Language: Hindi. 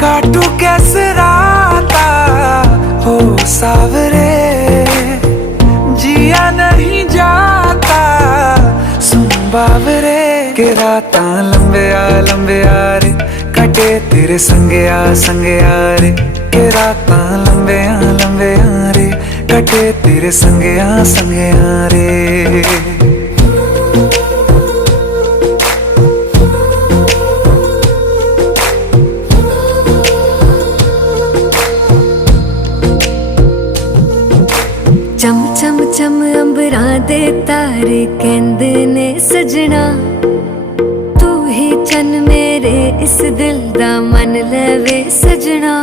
काटू कैसे राता हो सावरे, जिया नहीं जाता सुन बावरे। के राता लंबे आ रे, कटे तेरे संगे आ रे। के राता लंबे आ रे, कटे तेरे संगे आ रे। चम चम चम अंबरां दे तारे कहंदे ने सजना, तू ही चन मेरे इस दिल दा मन लवे सजना।